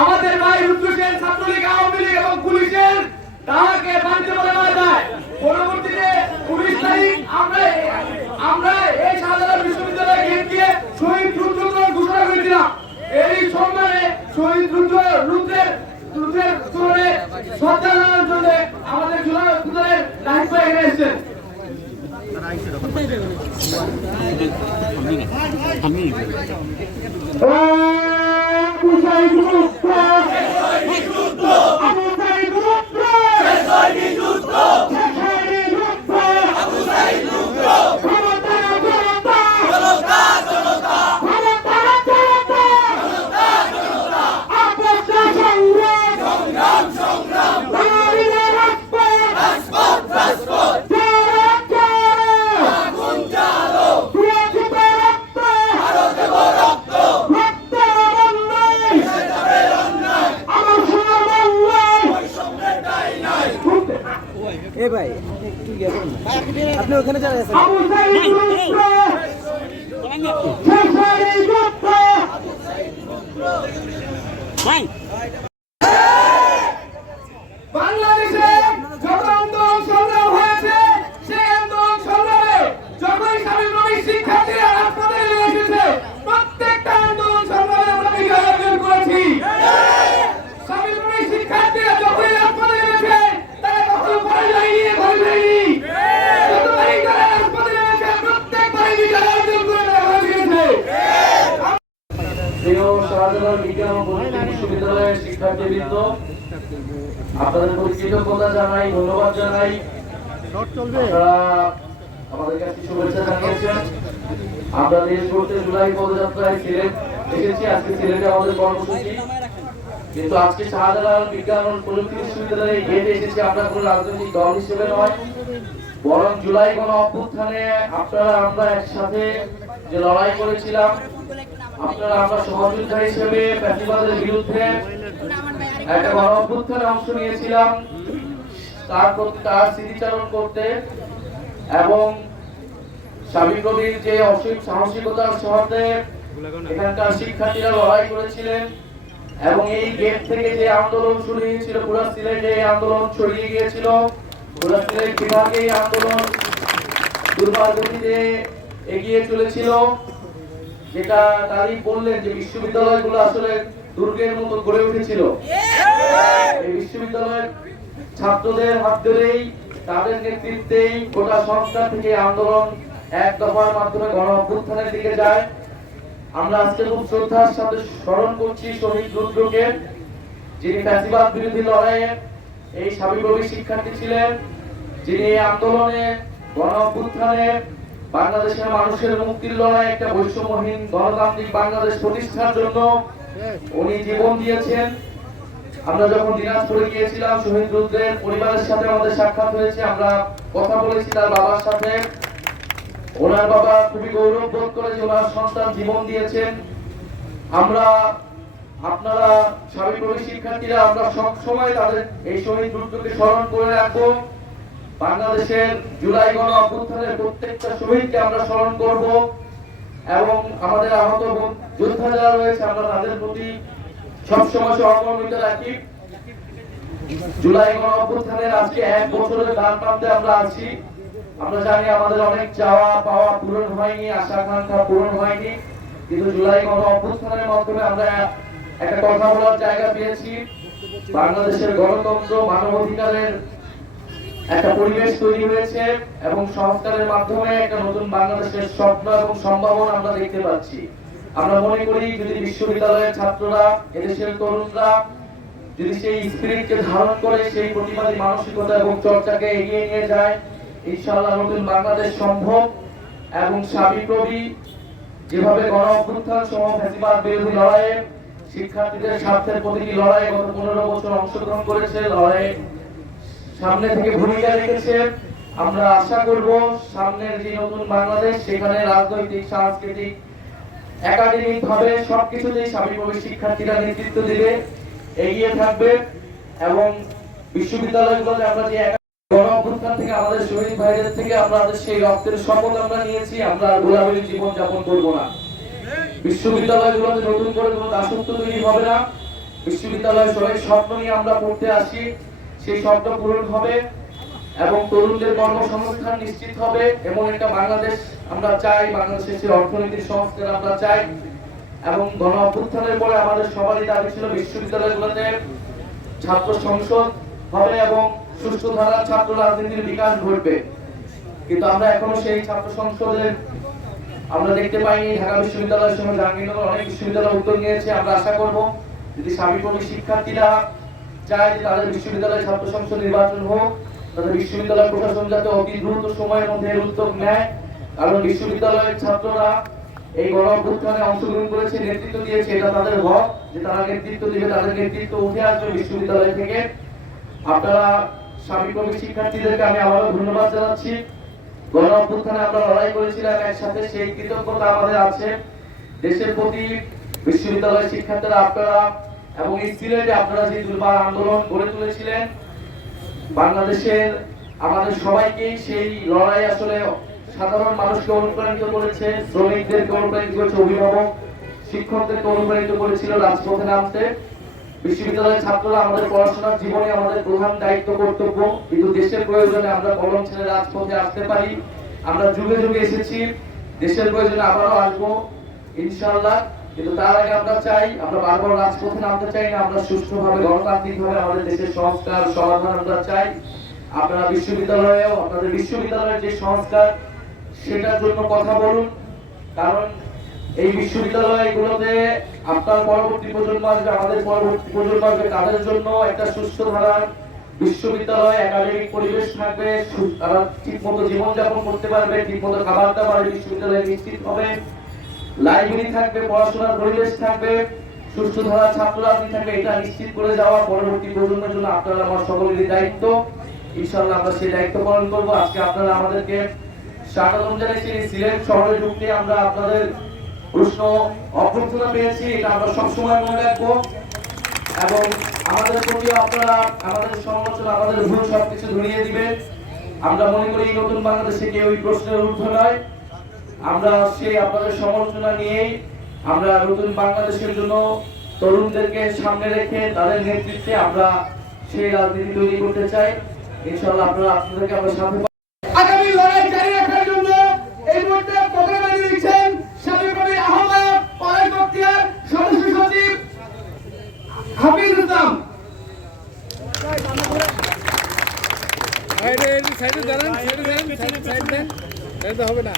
আমাদের ভাই রুদ্রসেন ছাত্রলীগ, আওয়ামী লীগ এবং পুলিশের তাহাকে বাণিজ্য বলে বলা যায়। পরবর্তীতে 19 তারিখ আমরা এই শাহজালাল বিশ্ববিদ্যালয়ে গেট দিয়ে শহীদ রুদ্র ঘোষণা করেছিলাম। এই সম্মানে শহীদ রুদ্রের চরণে শ্রদ্ধা জানানোর জন্য আমাদের জুলাই নাহিদ ভাই এখানে এসেছেন। ভাই আপনি ওখানে চলে গেছেন। বাংলাদেশে যত আন্দোলন সংগ্রাম হয়েছে, সেই আন্দোলন সংগ্রামে যখন স্বামী শিক্ষার্থীরা রাজপথে নেমে এসেছে, প্রত্যেকটা আন্দোলন সংগ্রামে আমরা বিজয় অর্জন করেছি। স্বামী শিক্ষার্থীরা যখন রাজপথে নেমেছে, তারা কখনো পরাজয় নিয়ে ঘরে যায়নি। যতবারই তারা রাজপথে নেমেছে, প্রত্যেকবারই বিজয় অর্জন করে তারা ঘরে ফিরেছে। প্রিয় শাহজালাল বিজ্ঞান ও প্রযুক্তি বিশ্ববিদ্যালয়ের শিক্ষার্থীবৃন্দ, আপনাদের প্রতি কৃতজ্ঞতা জানাই, ধন্যবাদ জানাই। আপনারা আমাদের কাছে শুভেচ্ছা জানিয়েছেন। আমরা দেশ করতে জুলাই পদযাত্রায় সিলেট এসেছি। আজকে সিলেটে আমাদের কর্মসূচি, কিন্তু আজকে শাহজালাল বিজ্ঞান ও প্রযুক্তি বিশ্ববিদ্যালয়ে গেটে এসেছি আমরা কোনো রাজনৈতিক দল হিসেবে নয়, বরং জুলাই গণ অভ্যুত্থানে আমরা একসাথে যে লড়াই করেছিলাম, আমরা সহযোদ্ধা হিসেবে ফ্যাসিবাদের বিরুদ্ধে একটা গণ অভ্যুত্থানে অংশ নিয়েছিলাম, তার স্মৃতিচারণ করতে এবং সাবিপ্রবির যে অসীম সাহসিকতার সাথে এখানকার শিক্ষার্থীরা লড়াই করেছিলেন এবং এই গেট থেকে যে আন্দোলন শুরু হয়েছিল, পুরো সিলেটে এই আন্দোলন ছড়িয়ে গিয়েছিল। পুরো সিলেট বিভাগে এই আন্দোলন দুর্বার গতিতে এগিয়ে চলেছিল, যেটা তারই বললেন যে বিশ্ববিদ্যালয়গুলো আসলে দুর্গের মতো গড়ে উঠেছিল। এই বিশ্ববিদ্যালয়ের ছাত্রদের হাত ধরেই, তাদের নেতৃত্বেই গোটা সংস্থা থেকে আন্দোলন এক দফার মাধ্যমে গণ অভ্যুত্থানের দিকে যায়। আমরা আজকে খুব শ্রদ্ধার সাথে স্মরণ করছি শহীদ রুদ্রকে, যিনি ফ্যাসিবাদ বিরোধী লড়াইয়ে এই সাবিপ্রবি শিক্ষার্থী ছিলেন, যিনি এই আন্দোলনে গণ অভ্যুত্থানে বাংলাদেশের মানুষের মুক্তির লড়াই, একটা বৈষম্যহীন গণতান্ত্রিক বাংলাদেশ প্রতিষ্ঠার জন্য উনি জীবন দিয়েছেন। আমরা যখন দিনাজপুরে গিয়েছিলাম, শহীদ রুদ্রের পরিবারের সাথে আমাদের সাক্ষাৎ হয়েছে, আমরা কথা বলেছি তার বাবার সাথে। ওনার বাবা খুবই গৌরব বোধ করে যে ওনার সন্তান জীবন দিয়েছেন। আপনারা সাবিপ্রবি শিক্ষার্থীরা আমরা সব সময় তাদের এই শহীদ রুদ্রকে স্মরণ করে রাখবো। বাংলাদেশের জুলাই গণ অভ্যুত্থানের প্রত্যেকটা শহীদকে আমরা স্মরণ করব এবং আমাদের আহত যোদ্ধা যারা রয়েছে আমরা তাদের প্রতি সবসময় সহমর্মিতা রাখি। জুলাই গণ অভ্যুত্থানের আজকে 1 বছরের দ্বার প্রান্তে আমরা আছি। আমরা জানি আমাদের অনেক চাওয়া পাওয়া পূরণ হয়নি, আশা আকাঙ্ক্ষা পূরণ হয়নি, কিন্তু জুলাই গণ অভ্যুত্থানের মাধ্যমে আমরা একটা কথা বলার জায়গা পেয়েছি। বাংলাদেশের গণতন্ত্র, মানবাধিকারের একটা পরিবেশ তৈরি হয়েছে এবং সংস্কারের মাধ্যমে একটা নতুন বাংলাদেশের স্বপ্ন এবং সম্ভাবনা আমরা দেখতে পাচ্ছি। আমরা মনে করি যদি বিশ্ববিদ্যালয়ের ছাত্ররা, এদেশের তরুণরা যদি সেই স্পিরিটকে ধারণ করে, সেই প্রতিবাদী মানসিকতা এবং চর্চাকে এগিয়ে নিয়ে যায়, ইনশাআল্লাহ নতুন বাংলাদেশ সম্ভব। এবং সাবিপ্রবি যেভাবে গণ অভ্যুত্থান সহ ফ্যাসিবাদ বিরোধী লড়াইয়ে শিক্ষার্থীদের স্বার্থের প্রতিটি লড়াইয়ে গত 15 বছর অংশগ্রহণ করেছে, লড়াই সামনে থেকে ভূমিকা রেখেছে। আমরা আশা করব সামনের যে নতুন বাংলাদেশ, সেখানে রাজনৈতিক, সাংস্কৃতিক, একাডেমিক ভাবে সবকিছুতেই সাবিপ্রবি শিক্ষার্থীরা নেতৃত্ব দেবে, এগিয়ে থাকবে এবং বিশ্ববিদ্যালয়গুলোতে আমরা যে গণ অভ্যুত্থান থেকে আমাদের শহীদ ভাইদের থেকে আমাদের সেই রক্তের শপথ আমরা নিয়েছি, আমরা গোলাগুলি জীবন যাপন করব না। বিশ্ববিদ্যালয়গুলোতে নতুন করে কোনো দাসত্ব তৈরি হবে না। বিশ্ববিদ্যালয়ে সবাই স্বপ্ন নিয়ে আমরা পড়তে আসি, সেই স্বপ্ন পূরণ হবে এবং তরুণদের কর্মসংস্থান নিশ্চিত হবে। এমন একটা বাংলাদেশ আমরা চাই, বাংলাদেশের যে অর্থনীতির সংস্কার আমরা চাই। এবং গণ অভ্যুত্থানের পরে আমাদের সবারই দাবি ছিল বিশ্ববিদ্যালয়গুলোতে ছাত্র সংসদ হবে এবং সুষ্ঠু ধারার ছাত্র রাজনীতির বিকাশ ঘটবে। কিন্তু আমরা এখনো সেই ছাত্র সংসদের আমরা দেখতে পাইনি। ঢাকা বিশ্ববিদ্যালয়ের সঙ্গে জাহাঙ্গীরনগর অনেক বিশ্ববিদ্যালয় উদ্যোগ নিয়েছে। আমরা আশা করব যদি সাবিপ্রবী শিক্ষার্থীরা চায় যে তাদের বিশ্ববিদ্যালয়ে ছাত্র সংসদ নির্বাচন হোক, তাদের বিশ্ববিদ্যালয় প্রশাসন যাতে অতি দ্রুত সময়ের মধ্যে এর উদ্যোগ নেয়। কারণ বিশ্ববিদ্যালয়ের ছাত্ররা এই গণ অভ্যুত্থানে অংশগ্রহণ করেছে, নেতৃত্ব দিয়েছে, এটা তাদের হক যে তারা নেতৃত্ব দিবে, তাদের নেতৃত্ব উঠে আসবে বিশ্ববিদ্যালয় থেকে। আপনারা সাবিপ্রবী শিক্ষার্থীদেরকে আমি আবারও ধন্যবাদ জানাচ্ছি। গণ অভ্যুত্থানে আমরা লড়াই করেছিলাম একসাথে, সেই কৃতজ্ঞতা আমাদের আছে দেশের প্রতি। বিশ্ববিদ্যালয়ের শিক্ষার্থীরা আপনারা এবং এই সিলেটে আপনারা যে দুর্বার আন্দোলন গড়ে তুলেছিলেন, বাংলাদেশের আমাদের সবাইকেই সেই লড়াই আসলে সাধারণ মানুষকে অনুপ্রাণিত করেছে, শ্রমিকদেরকে অনুপ্রাণিত করেছে, অভিভাবক শিক্ষকদেরকে অনুপ্রাণিত করেছিল রাজপথে নামতে। বিশ্ববিদ্যালয়ের ছাত্ররা আমাদের পড়াশোনার জীবনে আমাদের প্রধান দায়িত্ব কর্তব্য, কিন্তু দেশের প্রয়োজনে আমরা কলম ছেড়ে রাজপথে আসতে পারি। আমরা যুগে যুগে এসেছি, দেশের প্রয়োজনে আবারও আসবো ইনশাআল্লাহ। কিন্তু তার আগে আমরা চাই, আমরা বারবার রাজপথে নামতে চাই না, আমরা সুষ্ঠুভাবে গণতান্ত্রিকভাবে আমাদের দেশের সংস্কার সমাধান আমরা চাই। আপনারা বিশ্ববিদ্যালয়েও আপনাদের বিশ্ববিদ্যালয়ের যে সংস্কার সেটার জন্য কথা বলুন। কারণ এই বিশ্ববিদ্যালয়গুলোতে আপনার পরবর্তী প্রজন্ম আসবে, আমাদের পরবর্তী প্রজন্ম আসবে, তাদের জন্য একটা সুস্থ ধারার বিশ্ববিদ্যালয় একাডেমিক পরিবেশ থাকবে, তারা ঠিক মতো জীবনযাপন করতে পারবে, ঠিক মতো খাবার দাবার বিশ্ববিদ্যালয়ে নিশ্চিত হবে, লাইব্রেরি থাকবে, পড়াশোনার পরিবেশ থাকবে, সুস্থ ধারার ছাত্র রাজনীতি থাকবে। এটা নিশ্চিত করে যাওয়া পরবর্তী প্রজন্মের জন্য আপনারা আমার সকলেরই দায়িত্ব। ইনশাআল্লাহ আমরা সেই দায়িত্ব পালন করব। আজকে আপনারা আমাদেরকে স্বাগতম জানাচ্ছি। সিলেট শহরে ঢুকতে আমরা আপনাদের প্রশ্ন অভ্যর্থনা পেয়েছি, এটা আমরা সবসময় মনে রাখবো এবং আমাদের প্রতি আপনারা আমাদের সমালোচনা, আমাদের ভুল সবকিছু ধরিয়ে দিবেন। আমরা মনে করি এই নতুন বাংলাদেশে কেউ ওই প্রশ্নের ঊর্ধ্বে নয়। আমরা সেই আপনাদের সমালোচনা নিয়েই আমরা নতুন বাংলাদেশের জন্য তরুণদেরকে সামনে রেখে তাদের নেতৃত্বে আমরা সেই রাজনীতি তৈরি করতে চাই। ইনশাআল্লাহ আপনাদেরকে আমরা সাথে আগামী লড়াই জারি রাখার জন্য এই মুহূর্তে প্রোগ্রামে দিচ্ছেন সাবিপ্রবী আহ্বায়ক পালন বক্তিয়ার সদস্য সচিব হাফিজ ইসলাম। হবে না।